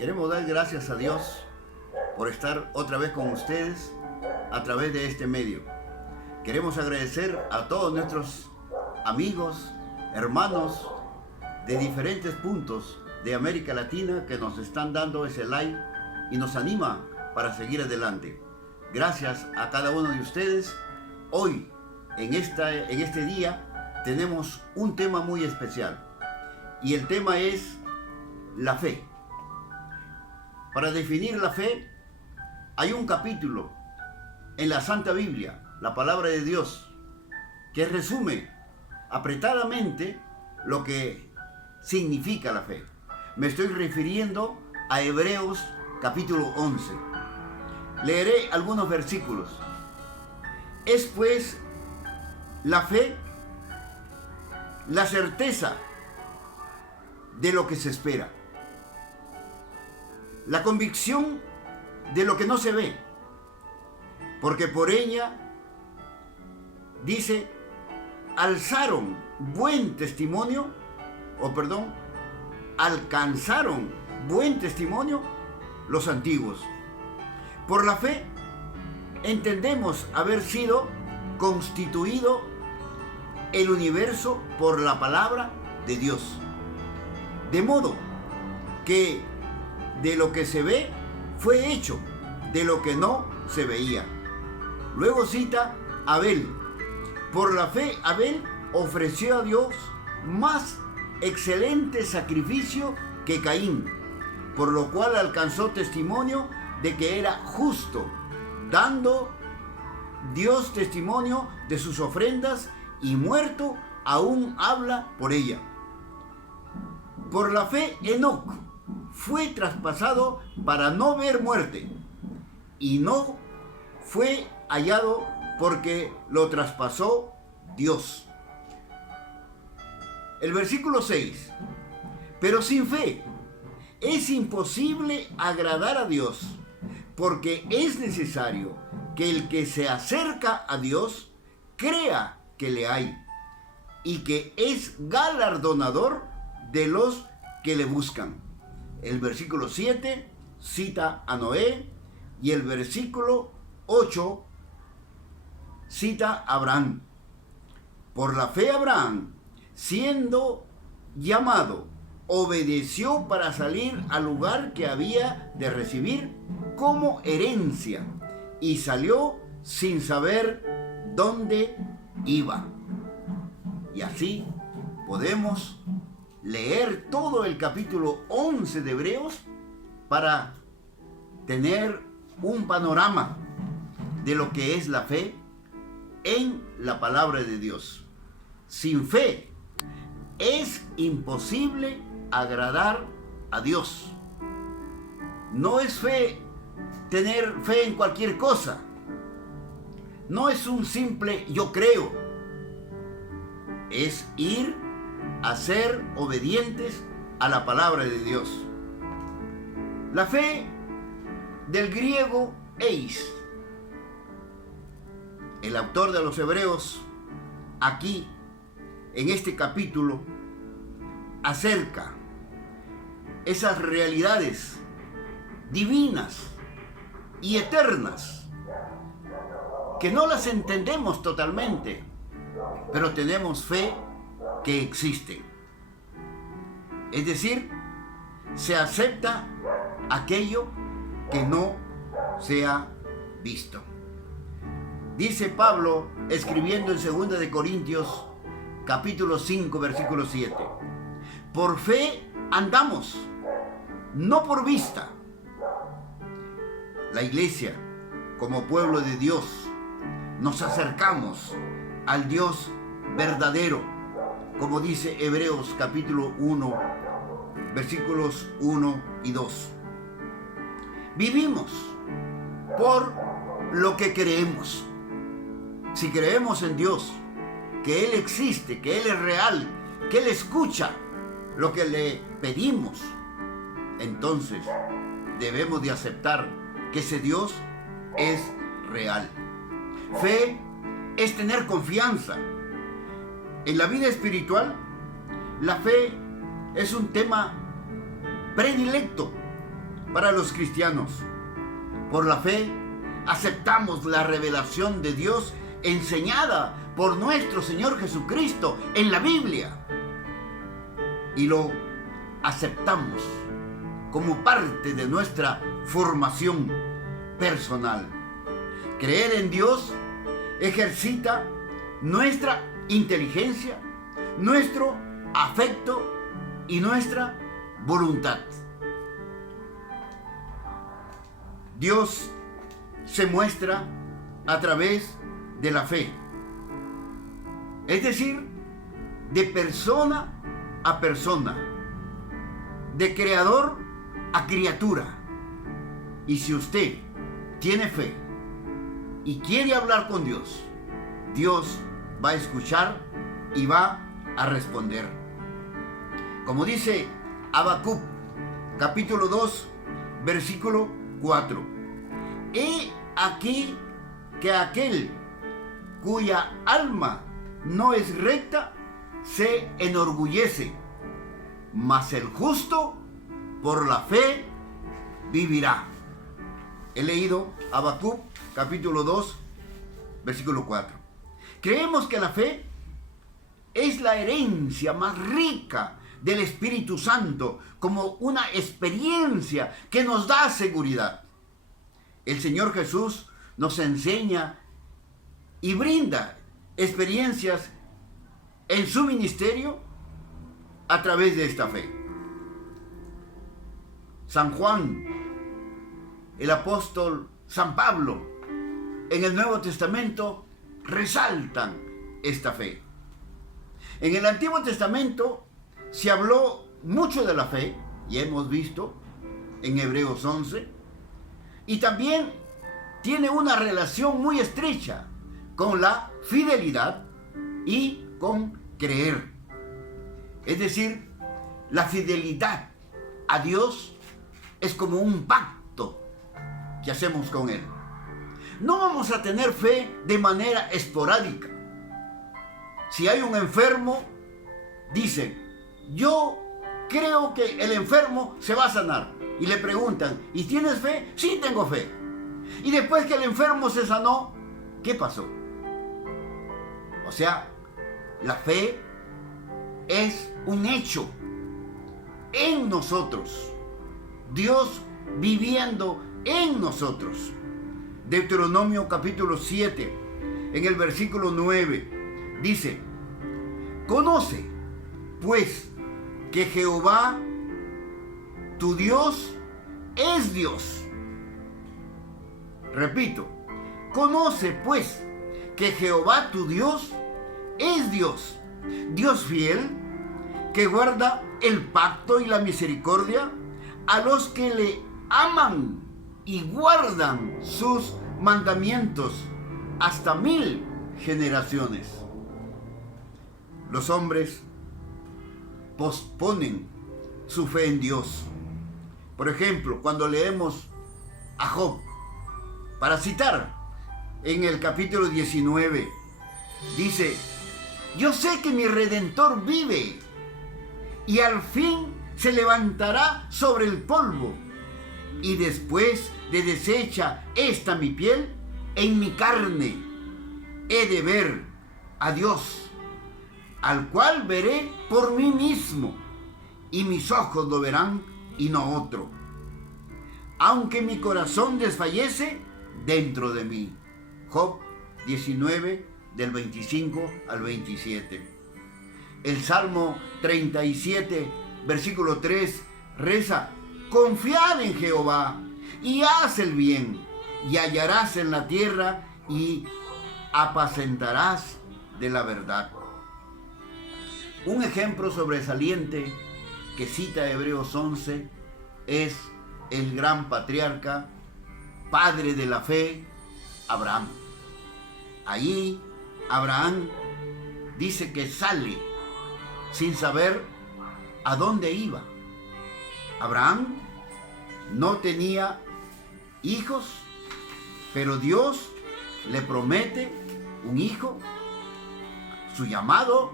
Queremos dar gracias a Dios por estar otra vez con ustedes a través de este medio. Queremos agradecer a todos nuestros amigos, hermanos de diferentes puntos de América Latina que nos están dando ese like y nos anima para seguir adelante. Gracias a cada uno de ustedes. Hoy, en este día, tenemos un tema muy especial y el tema es la fe. Para definir la fe, hay un capítulo en la Santa Biblia, la Palabra de Dios, que resume apretadamente lo que significa la fe. Me estoy refiriendo a Hebreos capítulo 11. Leeré algunos versículos. Es pues la fe, la certeza de lo que se espera, la convicción de lo que no se ve, porque por ella, dice, alcanzaron buen testimonio los antiguos. Por la fe entendemos haber sido constituido el universo por la palabra de Dios, de modo que de lo que se ve fue hecho de lo que no se veía. Luego cita Abel. Por la fe Abel ofreció a Dios más excelente sacrificio que Caín, por lo cual alcanzó testimonio de que era justo, dando Dios testimonio de sus ofrendas, y muerto aún habla por ella. Por la fe Enoc fue traspasado para no ver muerte, y no fue hallado porque lo traspasó Dios. El versículo 6. Pero sin fe es imposible agradar a Dios, porque es necesario que el que se acerca a Dios crea que le hay, y que es galardonador de los que le buscan. El versículo 7 cita a Noé, y el versículo 8 cita a Abraham. Por la fe Abraham, siendo llamado, obedeció para salir al lugar que había de recibir como herencia, y salió sin saber dónde iba. Y así podemos leer todo el capítulo 11 de Hebreos para tener un panorama de lo que es la fe en la palabra de Dios. Sin fe es imposible agradar a Dios. No es fe tener fe en cualquier cosa. No es un simple yo creo. Es ir a ser obedientes a la palabra de Dios. La fe del griego eis. El autor de los Hebreos, aquí, en este capítulo, acerca esas realidades divinas y eternas que no las entendemos totalmente, pero tenemos fe que existen. Es decir, se acepta aquello que no se ha visto. Dice Pablo, escribiendo en 2 de Corintios, capítulo 5, versículo 7. Por fe andamos, no por vista. La iglesia, como pueblo de Dios, nos acercamos al Dios verdadero, como dice Hebreos capítulo 1, versículos 1 y 2. Vivimos por lo que creemos. Si creemos en Dios, que Él existe, que Él es real, que Él escucha lo que le pedimos, entonces debemos de aceptar que ese Dios es real. Fe es tener confianza. En la vida espiritual, la fe es un tema predilecto para los cristianos. Por la fe, aceptamos la revelación de Dios enseñada por nuestro Señor Jesucristo en la Biblia. Y lo aceptamos como parte de nuestra formación personal. Creer en Dios ejercita nuestra inteligencia, nuestro afecto y nuestra voluntad. Dios se muestra a través de la fe, es decir, de persona a persona, de creador a criatura. Y si usted tiene fe y quiere hablar con Dios, Dios va a escuchar y va a responder. Como dice Habacuc, capítulo 2, versículo 4. He aquí que aquel cuya alma no es recta se enorgullece, mas el justo por la fe vivirá. He leído Habacuc, capítulo 2, versículo 4. Creemos que la fe es la herencia más rica del Espíritu Santo, como una experiencia que nos da seguridad. El Señor Jesús nos enseña y brinda experiencias en su ministerio a través de esta fe. San Juan, el apóstol San Pablo, en el Nuevo Testamento resaltan esta fe. En el Antiguo Testamento se habló mucho de la fe, y hemos visto en Hebreos 11, y también tiene una relación muy estrecha con la fidelidad y con creer. Es decir, la fidelidad a Dios es como un pacto que hacemos con Él. No vamos a tener fe de manera esporádica. Si hay un enfermo, dice, yo creo que el enfermo se va a sanar. Y le preguntan, ¿y tienes fe? Sí, tengo fe. Y después que el enfermo se sanó, ¿qué pasó? O sea, la fe es un hecho en nosotros. Dios viviendo en nosotros. Deuteronomio capítulo 7, en el versículo 9, dice, conoce, pues, que Jehová, tu Dios, es Dios. Repito, conoce, pues, que Jehová, tu Dios, es Dios. Dios fiel, que guarda el pacto y la misericordia a los que le aman y guardan sus mandamientos hasta 1000 generaciones. Los hombres posponen su fe en Dios. Por ejemplo, cuando leemos a Job, para citar en el capítulo 19, dice, yo sé que mi Redentor vive y al fin se levantará sobre el polvo, y después de deshecha esta mi piel, en mi carne he de ver a Dios, al cual veré por mí mismo, y mis ojos lo verán y no otro. Aunque mi corazón desfallece dentro de mí. Job 19, del 25 al 27. El Salmo 37, versículo 3, reza, confiad en Jehová y haz el bien, y hallarás en la tierra y apacentarás de la verdad. Un ejemplo sobresaliente que cita Hebreos 11 es el gran patriarca, padre de la fe, Abraham. Allí Abraham dice que sale sin saber a dónde iba. Abraham no tenía hijos, pero Dios le promete un hijo. Su llamado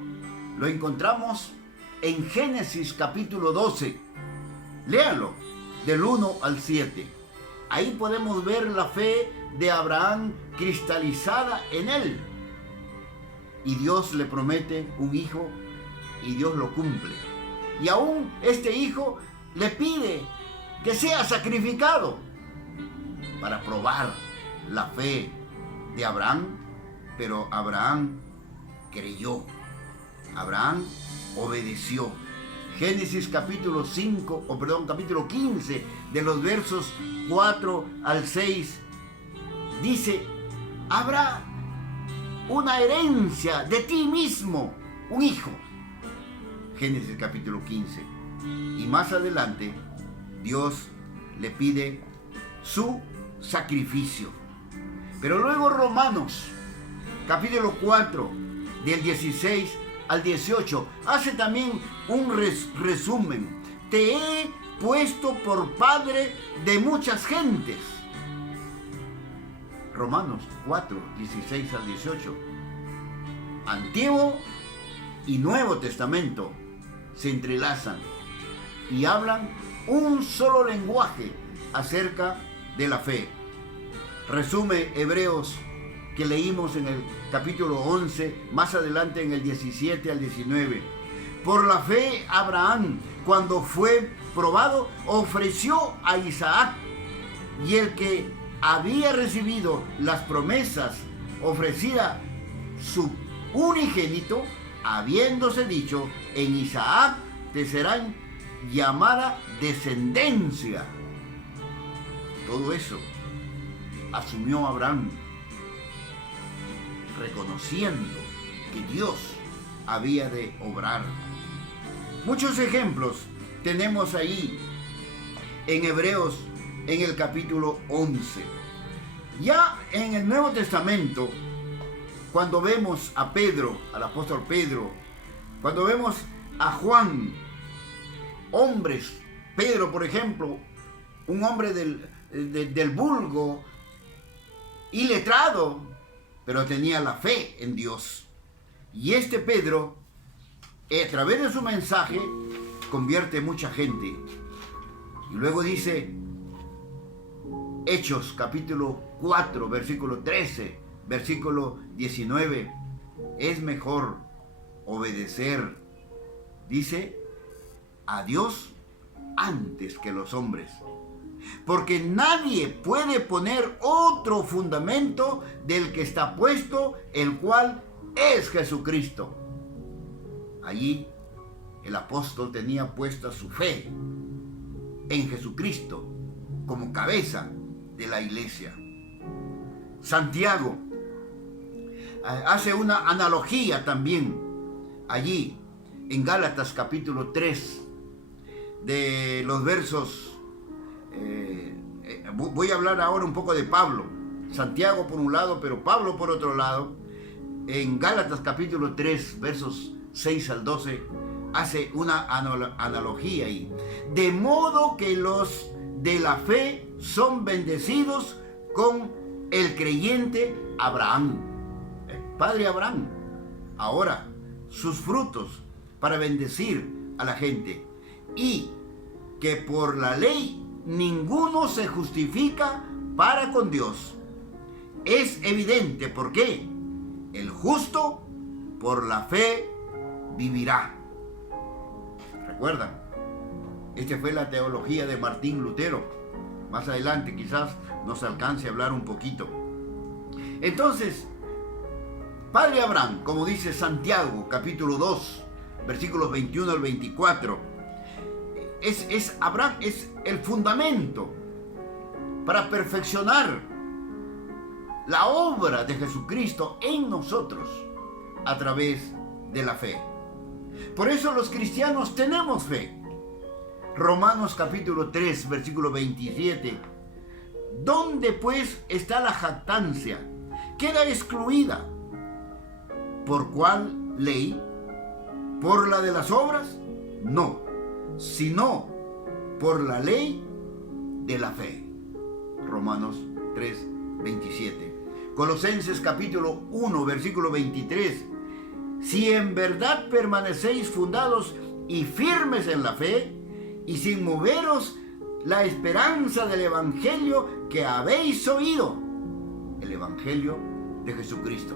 lo encontramos en Génesis capítulo 12. Léanlo. del 1 al 7. Ahí podemos ver la fe de Abraham cristalizada en él. Y Dios le promete un hijo y Dios lo cumple. Y aún este hijo le pide que sea sacrificado para probar la fe de Abraham. Pero Abraham creyó. Abraham obedeció. Génesis capítulo 15, de los versos 4 al 6, dice: habrá una herencia de ti mismo, un hijo. Génesis capítulo 15. Y más adelante, Dios le pide su sacrificio. Pero luego Romanos capítulo 4, del 16 al 18, hace también un resumen. Te he puesto por padre de muchas gentes. Romanos 4, 16 al 18. Antiguo y Nuevo Testamento se entrelazan y hablan un solo lenguaje acerca de la fe. Resume Hebreos, que leímos en el capítulo 11, más adelante en el 17 al 19. Por la fe, Abraham, cuando fue probado, ofreció a Isaac, y el que había recibido las promesas, ofrecida su unigénito, habiéndose dicho: en Isaac te serán llamada descendencia. Todo eso asumió Abraham, reconociendo que Dios había de obrar. Muchos ejemplos tenemos ahí en Hebreos, en el capítulo 11. Ya en el Nuevo Testamento, cuando vemos a Pedro, al apóstol Pedro, cuando vemos a Juan, hombres, Pedro, por ejemplo, un hombre del vulgo, iletrado, pero tenía la fe en Dios. Y este Pedro, a través de su mensaje, convierte mucha gente. Y luego dice, Hechos capítulo 4, versículo 13, versículo 19, es mejor obedecer, dice, a Dios antes que los hombres, porque nadie puede poner otro fundamento del que está puesto, el cual es Jesucristo. Allí el apóstol tenía puesta su fe en Jesucristo como cabeza de la iglesia. Santiago hace una analogía también allí en Gálatas capítulo 3, de los versos, voy a hablar ahora un poco de Pablo, Santiago por un lado, pero Pablo por otro lado. En Gálatas capítulo 3, versos 6 al 12, hace una analogía ahí. De modo que los de la fe son bendecidos con el creyente Abraham, padre Abraham. Ahora, sus frutos para bendecir a la gente. Y que por la ley ninguno se justifica para con Dios. Es evidente, ¿por qué? El justo por la fe vivirá. ¿Recuerdan? Esta fue la teología de Martín Lutero. Más adelante quizás nos alcance a hablar un poquito. Entonces, padre Abraham, como dice Santiago capítulo 2, versículos 21 al 24, Abraham es el fundamento para perfeccionar la obra de Jesucristo en nosotros a través de la fe. Por eso los cristianos tenemos fe. Romanos capítulo 3, versículo 27. ¿Dónde pues está la jactancia? Queda excluida. ¿Por cuál ley? ¿Por la de las obras? No, sino por la ley de la fe. Romanos 3, 27. Colosenses capítulo 1, versículo 23. Si en verdad permanecéis fundados y firmes en la fe, y sin moveros la esperanza del evangelio que habéis oído. El evangelio de Jesucristo.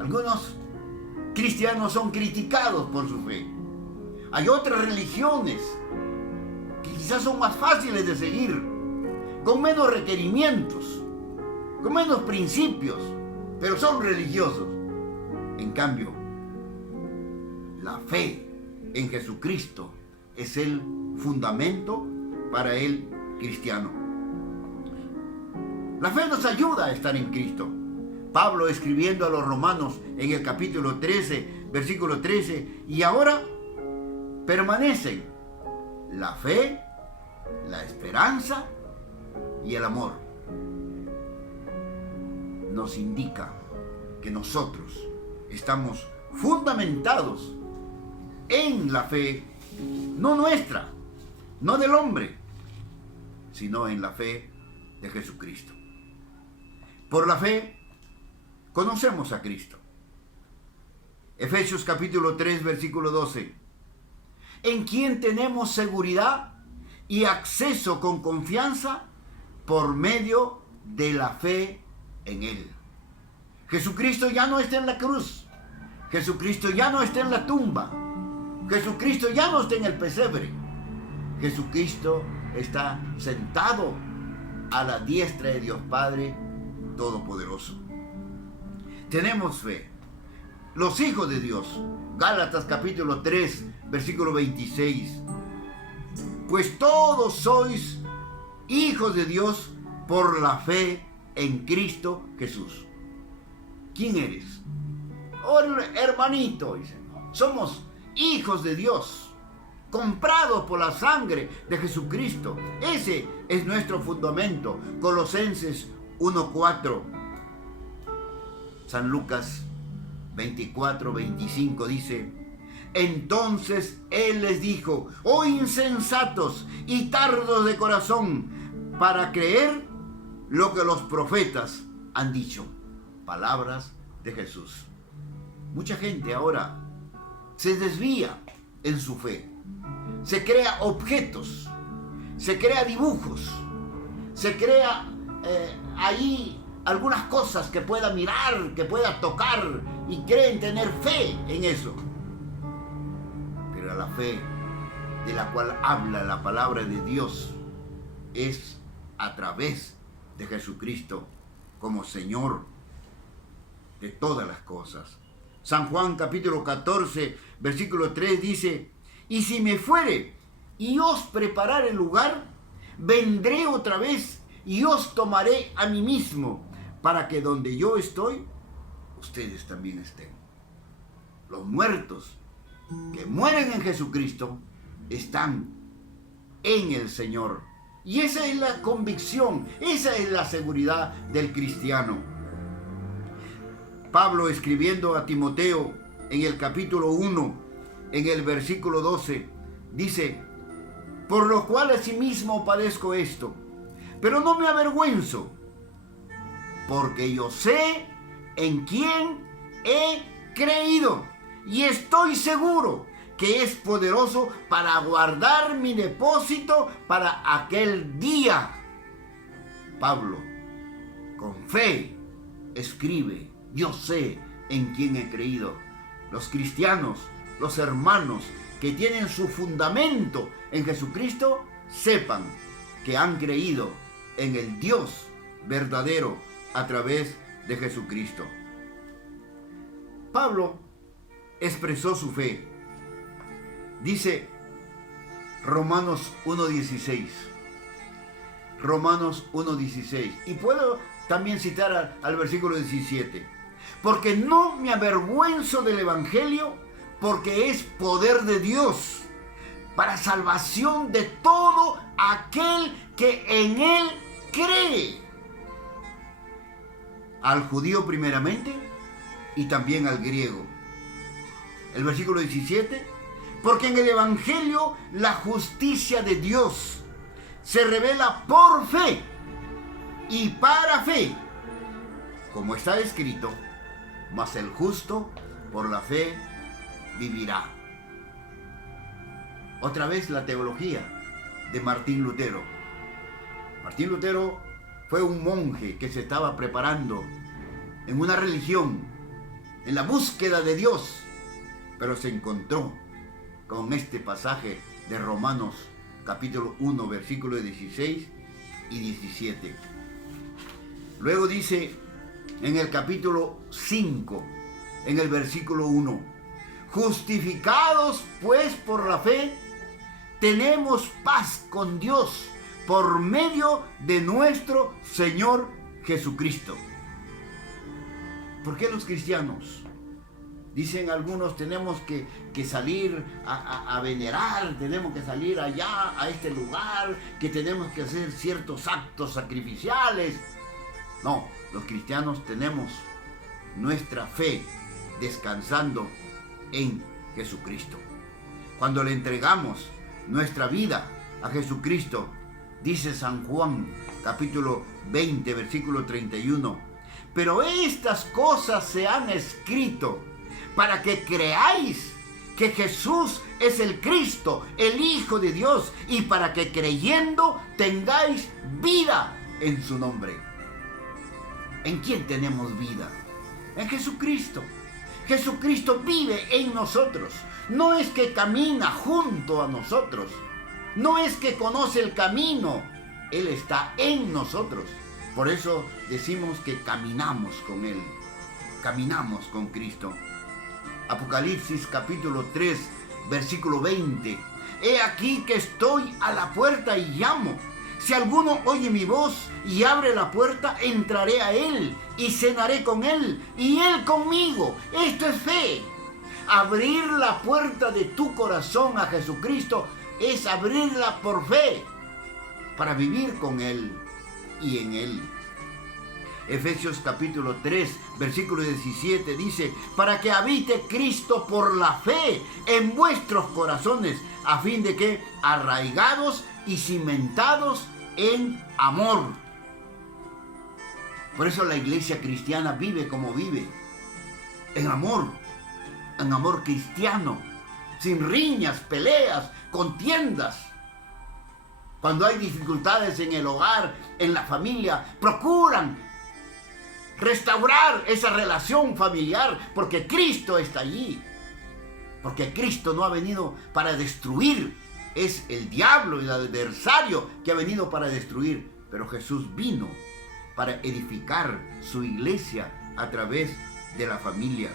Algunos cristianos son criticados por su fe. Hay otras religiones que quizás son más fáciles de seguir, con menos requerimientos, con menos principios, pero son religiosos. En cambio, la fe en Jesucristo es el fundamento para el cristiano. La fe nos ayuda a estar en Cristo. Pablo, escribiendo a los romanos en el capítulo 13, versículo 13, y ahora permanecen la fe, la esperanza y el amor. Nos indica que nosotros estamos fundamentados en la fe, no nuestra, no del hombre, sino en la fe de Jesucristo. Por la fe conocemos a Cristo. Efesios capítulo 3, versículo 12. En quien tenemos seguridad y acceso con confianza por medio de la fe en Él. Jesucristo ya no está en la cruz. Jesucristo ya no está en la tumba. Jesucristo ya no está en el pesebre. Jesucristo está sentado a la diestra de Dios Padre Todopoderoso. Tenemos fe. Los hijos de Dios. Gálatas capítulo 3, versículo 26. Pues todos sois hijos de Dios por la fe en Cristo Jesús. ¿Quién eres? Oh, hermanito, dice. Somos hijos de Dios, comprados por la sangre de Jesucristo. Ese es nuestro fundamento. Colosenses 1:4. San Lucas 24:25 dice: entonces Él les dijo: oh insensatos y tardos de corazón, para creer lo que los profetas han dicho. Palabras de Jesús. Mucha gente ahora se desvía en su fe. Se crea objetos, se crea dibujos, se crea ahí algunas cosas que pueda mirar, que pueda tocar, y creen tener fe en eso. Pero la fe de la cual habla la palabra de Dios es a través de Jesucristo como Señor de todas las cosas. San Juan capítulo 14, versículo 3 dice: y si me fuere y os preparare el lugar, vendré otra vez y os tomaré a mí mismo, para que donde yo estoy, ustedes también estén. Los muertos que mueren en Jesucristo están en el Señor. Y esa es la convicción, esa es la seguridad del cristiano. Pablo, escribiendo a Timoteo en el capítulo 1, en el versículo 12, dice: por lo cual asimismo padezco esto, pero no me avergüenzo, porque yo sé en quién he creído y estoy seguro que es poderoso para guardar mi depósito para aquel día. Pablo, con fe, escribe: yo sé en quién he creído. Los cristianos, los hermanos que tienen su fundamento en Jesucristo, sepan que han creído en el Dios verdadero a través de Jesucristo. Pablo expresó su fe. Dice Romanos 1:16. Romanos 1:16. Y puedo también citar al versículo 17. Porque no me avergüenzo del Evangelio, porque es poder de Dios para salvación de todo aquel que en él cree. Al judío primeramente y también al griego. El versículo 17. Porque en el Evangelio la justicia de Dios se revela por fe y para fe, como está escrito: mas el justo por la fe vivirá. Otra vez la teología de Martín Lutero. Martín Lutero fue un monje que se estaba preparando en una religión, en la búsqueda de Dios, pero se encontró con este pasaje de Romanos capítulo 1, versículos 16 y 17. Luego dice en el capítulo 5, en el versículo 1, justificados pues por la fe, tenemos paz con Dios por medio de nuestro Señor Jesucristo. ¿Por qué los cristianos? Dicen algunos, tenemos que salir a venerar, tenemos que salir allá, a este lugar, que tenemos que hacer ciertos actos sacrificiales. No, los cristianos tenemos nuestra fe descansando en Jesucristo. Cuando le entregamos nuestra vida a Jesucristo, dice San Juan, capítulo 20, versículo 31, pero estas cosas se han escrito para que creáis que Jesús es el Cristo, el Hijo de Dios, y para que creyendo tengáis vida en su nombre. ¿En quién tenemos vida? En Jesucristo. Jesucristo vive en nosotros. No es que camina junto a nosotros. No es que conoce el camino. Él está en nosotros. Por eso decimos que caminamos con Él. Caminamos con Cristo. Apocalipsis capítulo 3, versículo 20. He aquí que estoy a la puerta y llamo. Si alguno oye mi voz y abre la puerta, entraré a él y cenaré con él y él conmigo. Esto es fe. Abrir la puerta de tu corazón a Jesucristo es abrirla por fe para vivir con Él y en Él. Efesios capítulo 3, versículo 17 dice, para que habite Cristo por la fe en vuestros corazones, a fin de que, arraigados y cimentados en amor. Por eso la iglesia cristiana vive como vive, en amor cristiano, sin riñas, peleas, contiendas. Cuando hay dificultades en el hogar, en la familia, procuran restaurar esa relación familiar porque Cristo está allí. Porque Cristo no ha venido para destruir, es el diablo, el adversario que ha venido para destruir. Pero Jesús vino para edificar su iglesia a través de la familia.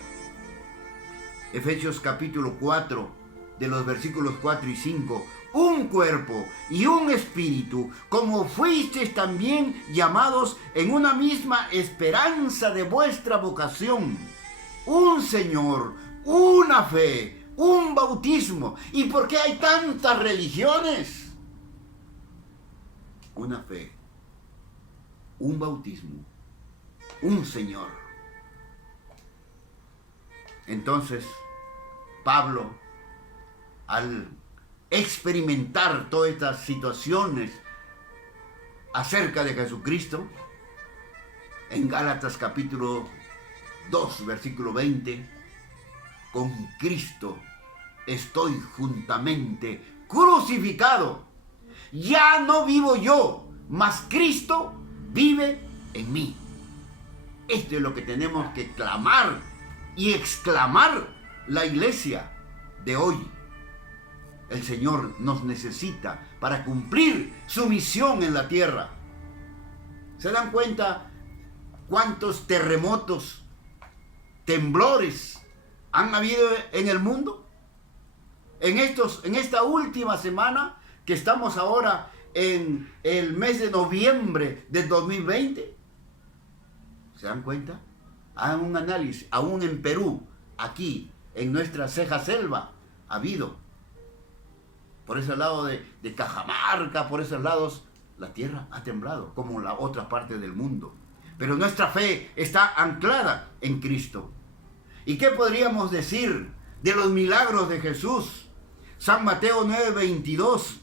Efesios capítulo 4, de los versículos 4 y 5. Un cuerpo y un espíritu, como fuisteis también llamados en una misma esperanza de vuestra vocación. Un Señor, una fe, un bautismo. ¿Y por qué hay tantas religiones? Una fe, un bautismo, un Señor. Entonces, Pablo, al experimentar todas estas situaciones acerca de Jesucristo, en Gálatas capítulo 2, versículo 20, con Cristo estoy juntamente crucificado. Ya no vivo yo, mas Cristo vive en mí. Esto es lo que tenemos que clamar y exclamar la iglesia de hoy. El Señor nos necesita para cumplir su misión en la tierra. ¿Se dan cuenta cuántos terremotos, temblores han habido en el mundo? En esta última semana que estamos ahora en el mes de noviembre del 2020. ¿Se dan cuenta? Hagan un análisis. Aún en Perú, aquí, en nuestra ceja selva, ha habido. Por ese lado de Cajamarca, por esos lados, la tierra ha temblado, como la otra parte del mundo. Pero nuestra fe está anclada en Cristo. ¿Y qué podríamos decir de los milagros de Jesús? San Mateo 9:22,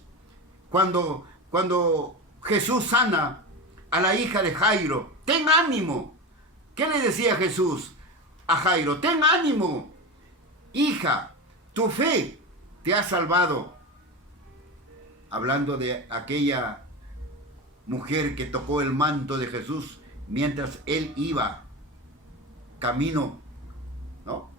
cuando Jesús sana a la hija de Jairo. ¡Ten ánimo! ¿Qué le decía Jesús a Jairo? ¡Ten ánimo! Hija, tu fe te ha salvado. Hablando de aquella mujer que tocó el manto de Jesús mientras él iba camino, ¿no?,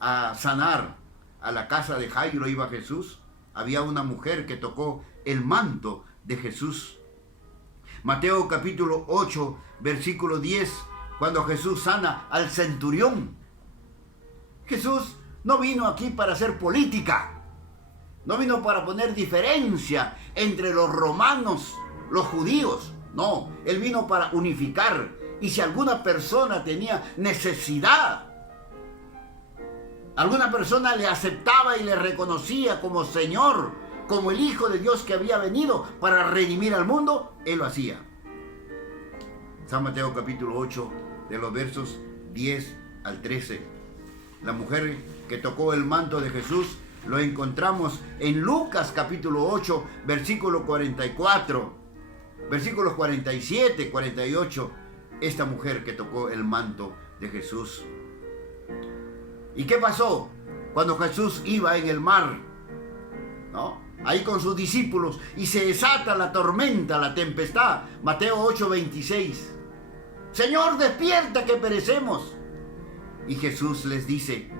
a sanar a la casa de Jairo, iba Jesús. Había una mujer que tocó el manto de Jesús. Mateo capítulo 8, versículo 10, cuando Jesús sana al centurión. Jesús no vino aquí para hacer política, no vino para poner diferencia entre los romanos, los judíos, no, Él vino para unificar. Y si alguna persona tenía necesidad, alguna persona le aceptaba y le reconocía como Señor, como el Hijo de Dios que había venido para redimir al mundo, Él lo hacía. San Mateo capítulo 8, de los versos 10 al 13. La mujer que tocó el manto de Jesús lo encontramos en Lucas capítulo 8, versículo 44, versículos 47, 48. Esta mujer que tocó el manto de Jesús. ¿Y qué pasó cuando Jesús iba en el mar, ¿no?, ahí con sus discípulos, y se desata la tormenta, la tempestad? Mateo 8, 26. Señor, despierta que perecemos. Y Jesús les dice: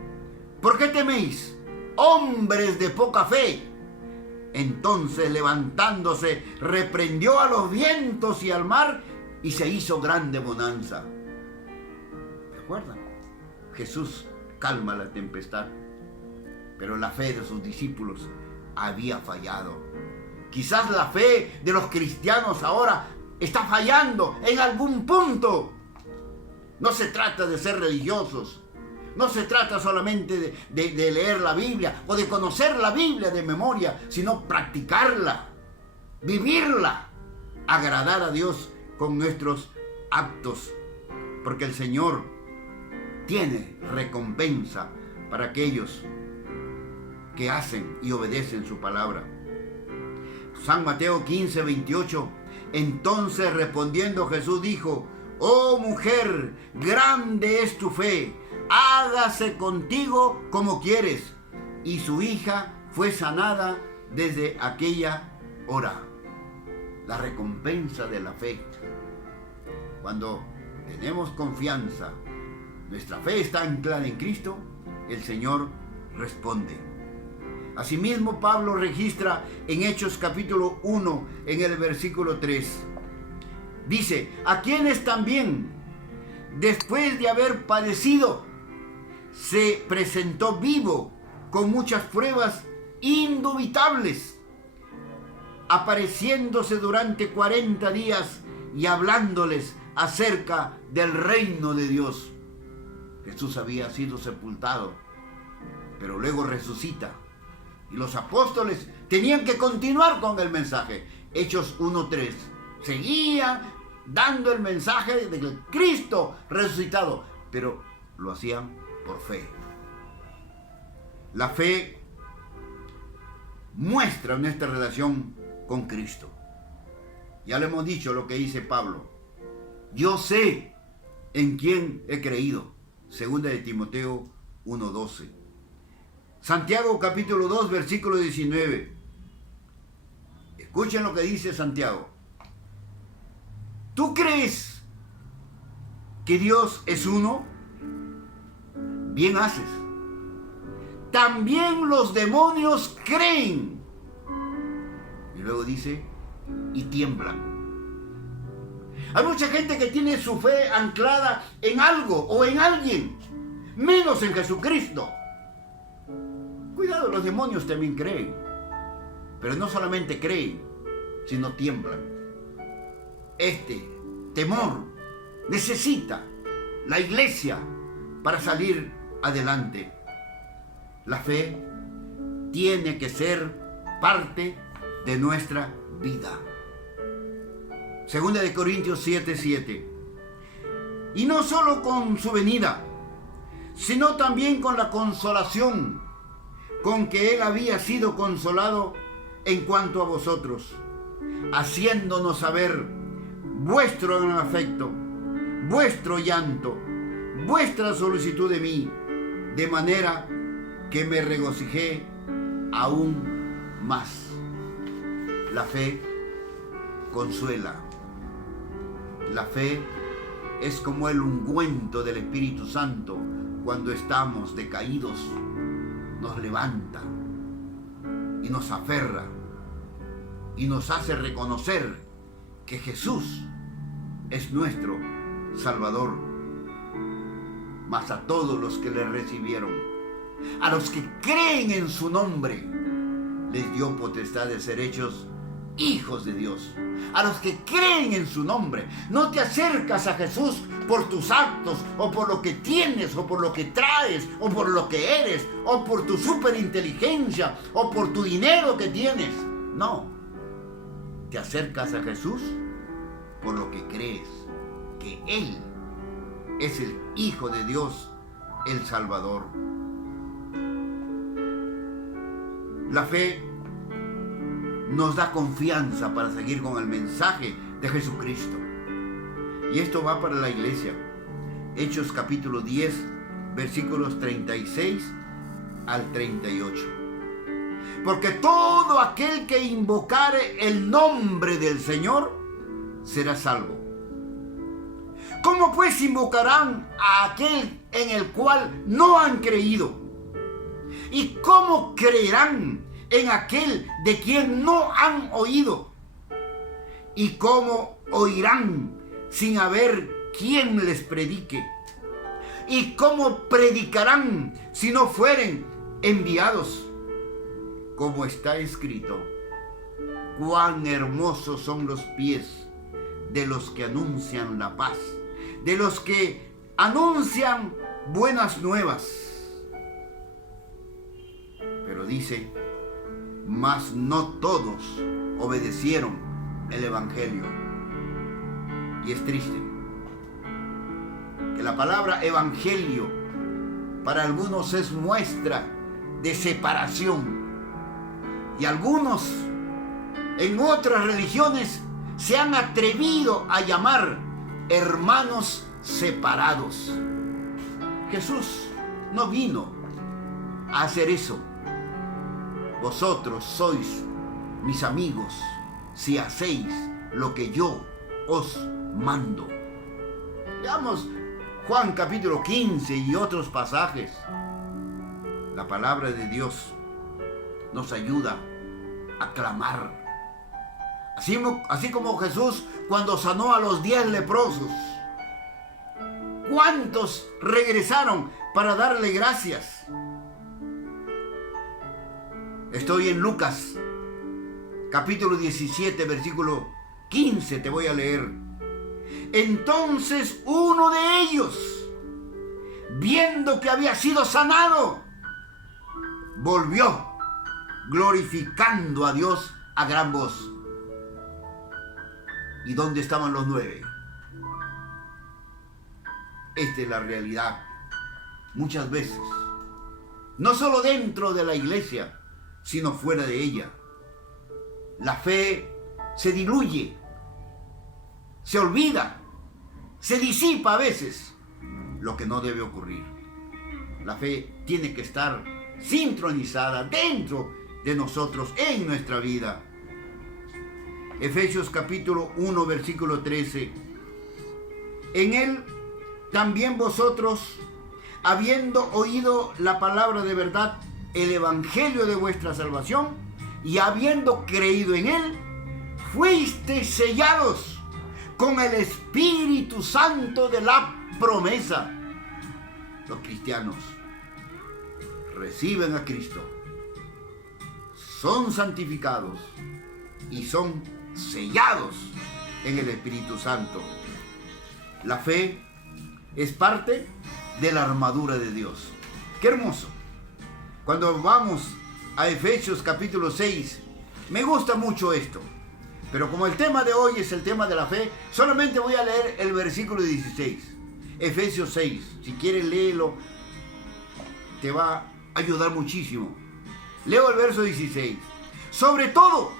¿por qué teméis, hombres de poca fe? Entonces, levantándose, reprendió a los vientos y al mar, y se hizo grande bonanza. ¿Recuerdan? Jesús calma la tempestad, pero la fe de sus discípulos había fallado. Quizás la fe de los cristianos ahora está fallando en algún punto. No se trata de ser religiosos, no se trata solamente de leer la Biblia o de conocer la Biblia de memoria, sino practicarla, vivirla, agradar a Dios con nuestros actos, porque el Señor tiene recompensa para aquellos que hacen y obedecen su palabra. San Mateo 15, 28. Entonces respondiendo Jesús dijo: oh mujer, grande es tu fe, hágase contigo como quieres. Y su hija fue sanada desde aquella hora. La recompensa de la fe. Cuando tenemos confianza, nuestra fe está anclada en Cristo, el Señor responde. Asimismo, Pablo registra en Hechos capítulo 1, en el versículo 3. Dice: a quienes también, después de haber padecido, se presentó vivo con muchas pruebas indubitables, apareciéndose durante 40 días y hablándoles acerca del reino de Dios. Jesús había sido sepultado, pero luego resucita. Y los apóstoles tenían que continuar con el mensaje. Hechos 1:3. Seguían dando el mensaje del Cristo resucitado, pero lo hacían por fe. La fe muestra nuestra relación con Cristo. Ya le hemos dicho lo que dice Pablo: yo sé en quién he creído. Segunda de Timoteo 1:12. Santiago capítulo 2, versículo 19. Escuchen lo que dice Santiago. ¿Tú crees que Dios es uno? Bien haces. También los demonios creen. Y luego dice: y tiemblan. Hay mucha gente que tiene su fe anclada en algo o en alguien, menos en Jesucristo. Cuidado, los demonios también creen, pero no solamente creen, sino tiemblan. Este temor necesita la iglesia para salir adelante. La fe tiene que ser parte de nuestra vida. Segunda de Corintios 7:7. Y no solo con su venida, sino también con la consolación con que Él había sido consolado en cuanto a vosotros, haciéndonos saber vuestro gran afecto, vuestro llanto, vuestra solicitud de mí, de manera que me regocijé aún más. La fe consuela. La fe es como el ungüento del Espíritu Santo cuando estamos decaídos. Nos levanta y nos aferra y nos hace reconocer que Jesús es nuestro Salvador. Mas a todos los que le recibieron, a los que creen en su nombre, les dio potestad de ser hechos hijos de Dios. A los que creen en su nombre. No te acercas a Jesús por tus actos, o por lo que tienes, o por lo que traes, o por lo que eres, o por tu superinteligencia, o por tu dinero que tienes. No. Te acercas a Jesús por lo que crees, que Él es el Hijo de Dios, el Salvador. La fe nos da confianza para seguir con el mensaje de Jesucristo. Y esto va para la iglesia. Hechos capítulo 10, versículos 36 al 38. Porque todo aquel que invocare el nombre del Señor será salvo. ¿Cómo pues invocarán a aquel en el cual no han creído? ¿Y cómo creerán en aquel de quien no han oído? ¿Y cómo oirán sin haber quien les predique? ¿Y cómo predicarán si no fueren enviados? Como está escrito: cuán hermosos son los pies de los que anuncian la paz, de los que anuncian buenas nuevas. Pero dice: mas no todos obedecieron el Evangelio. Y es triste que la palabra Evangelio para algunos es muestra de separación. Y algunos en otras religiones se han atrevido a llamar hermanos separados. Jesús no vino a hacer eso. Vosotros sois mis amigos si hacéis lo que yo os mando. Veamos Juan capítulo 15 y otros pasajes. La palabra de Dios nos ayuda a clamar. Así como Jesús cuando sanó a los 10 leprosos. ¿Cuántos regresaron para darle gracias? Estoy en Lucas, capítulo 17, versículo 15, te voy a leer. Entonces uno de ellos, viendo que había sido sanado, volvió, glorificando a Dios a gran voz. ¿Y dónde estaban los 9? Esta es la realidad. Muchas veces, no solo dentro de la iglesia, sino fuera de ella, la fe se diluye, se olvida, se disipa a veces, lo que no debe ocurrir. La fe tiene que estar sincronizada dentro de nosotros, en nuestra vida. Efesios capítulo 1, versículo 13. En él también vosotros, habiendo oído la palabra de verdad, el evangelio de vuestra salvación, y habiendo creído en él, fuisteis sellados con el Espíritu Santo de la promesa. Los cristianos reciben a Cristo, son santificados y son sellados en el Espíritu Santo. La fe es parte de la armadura de Dios. ¡Qué hermoso! Cuando vamos a Efesios capítulo 6, me gusta mucho esto. Pero como el tema de hoy es el tema de la fe, solamente voy a leer el versículo 16. Efesios 6. Si quieres léelo, te va a ayudar muchísimo. Leo el verso 16. Sobre todo,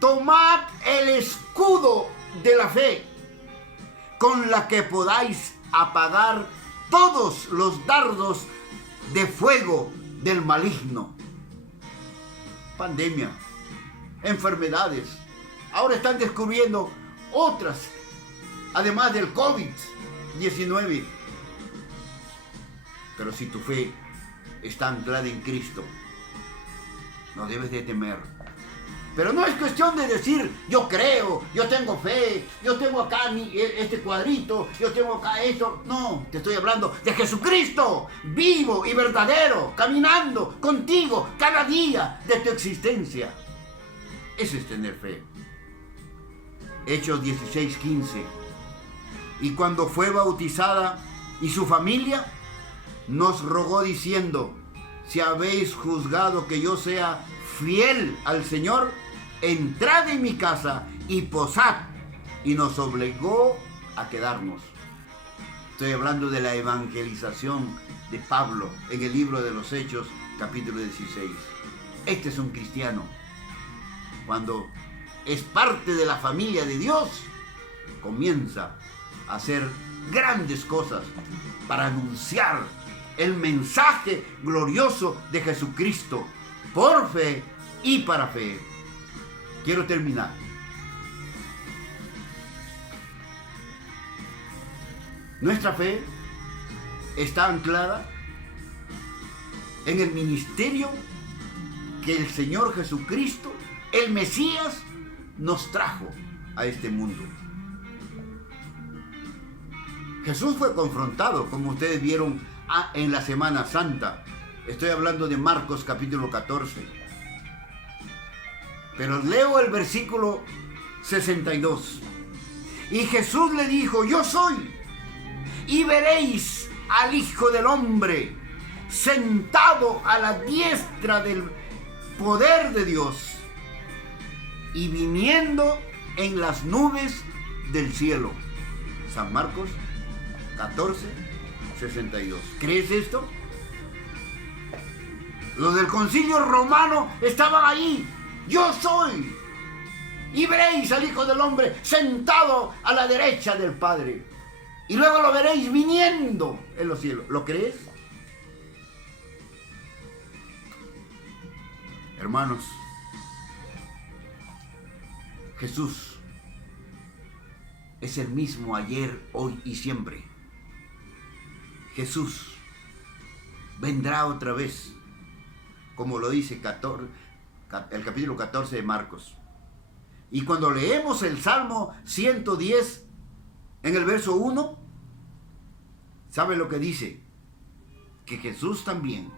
tomad el escudo de la fe, con la que podáis apagar todos los dardos de fuego del maligno. Pandemia, enfermedades, Ahora están descubriendo otras, además del COVID-19. Pero si tu fe está anclada en Cristo, no debes de temer. Pero no es cuestión de decir, yo creo, yo tengo fe, yo tengo acá este cuadrito, yo tengo acá esto. No, te estoy hablando de Jesucristo, vivo y verdadero, caminando contigo cada día de tu existencia. Eso es tener fe. Hechos 16:15. Y cuando fue bautizada y su familia, nos rogó diciendo, si habéis juzgado que yo sea fiel al Señor, entrad en mi casa y posad. Y nos obligó a quedarnos. Estoy hablando de la evangelización de Pablo en el libro de los Hechos, capítulo 16. Este es un cristiano. Cuando es parte de la familia de Dios, comienza a hacer grandes cosas para anunciar el mensaje glorioso de Jesucristo por fe y para fe. Quiero terminar. Nuestra fe está anclada en el ministerio que el Señor Jesucristo, el Mesías, nos trajo a este mundo. Jesús fue confrontado, como ustedes vieron en la Semana Santa. Estoy hablando de Marcos capítulo 14. Pero leo el versículo 62. Y Jesús le dijo, yo soy, y veréis al Hijo del Hombre sentado a la diestra del poder de Dios y viniendo en las nubes del cielo. San Marcos 14, 62. ¿Crees esto? Los del Concilio Romano estaban ahí. Yo soy. Y veréis al Hijo del Hombre sentado a la derecha del Padre. Y luego lo veréis viniendo en los cielos. ¿Lo crees? Hermanos, Jesús es el mismo ayer, hoy y siempre. Jesús vendrá otra vez, como lo dice el capítulo 14 de Marcos. Y cuando leemos el Salmo 110, en el verso 1, ¿sabe lo que dice? Que Jesús también,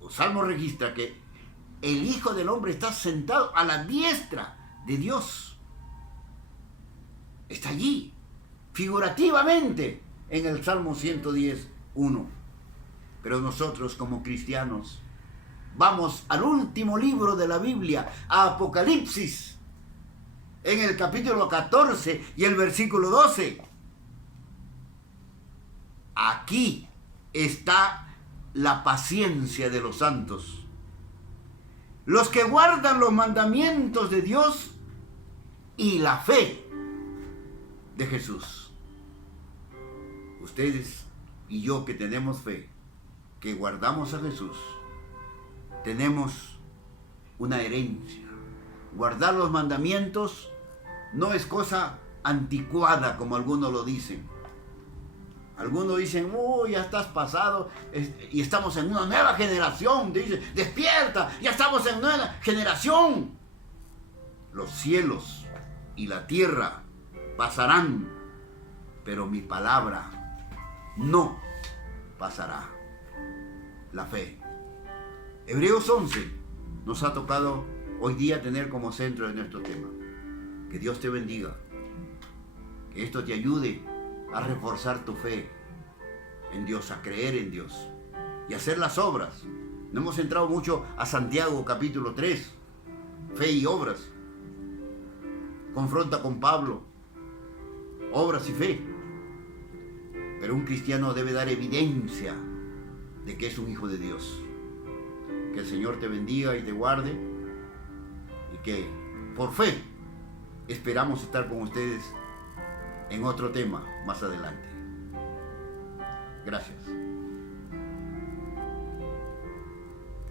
el Salmo registra que el Hijo del Hombre está sentado a la diestra de Dios. Está allí, figurativamente, en el Salmo 110, 1. Pero nosotros como cristianos vamos al último libro de la Biblia, a Apocalipsis, en el capítulo 14 y el versículo 12. Aquí está la paciencia de los santos, los que guardan los mandamientos de Dios y la fe de Jesús. Ustedes y yo que tenemos fe, que guardamos a Jesús, tenemos una herencia. Guardar los mandamientos no es cosa anticuada como algunos lo dicen. Algunos dicen, ya estás pasado y estamos en una nueva generación. Dicen, despierta, ya estamos en una nueva generación. Los cielos y la tierra pasarán, pero mi palabra no pasará. La fe. Hebreos 11 nos ha tocado hoy día tener como centro de nuestro tema. Que Dios te bendiga. Que esto te ayude a reforzar tu fe en Dios, a creer en Dios y a hacer las obras. No hemos entrado mucho a Santiago capítulo 3, fe y obras. Confronta con Pablo, obras y fe. Pero un cristiano debe dar evidencia de que es un hijo de Dios. Que el Señor te bendiga y te guarde y que por fe esperamos estar con ustedes en otro tema más adelante. Gracias.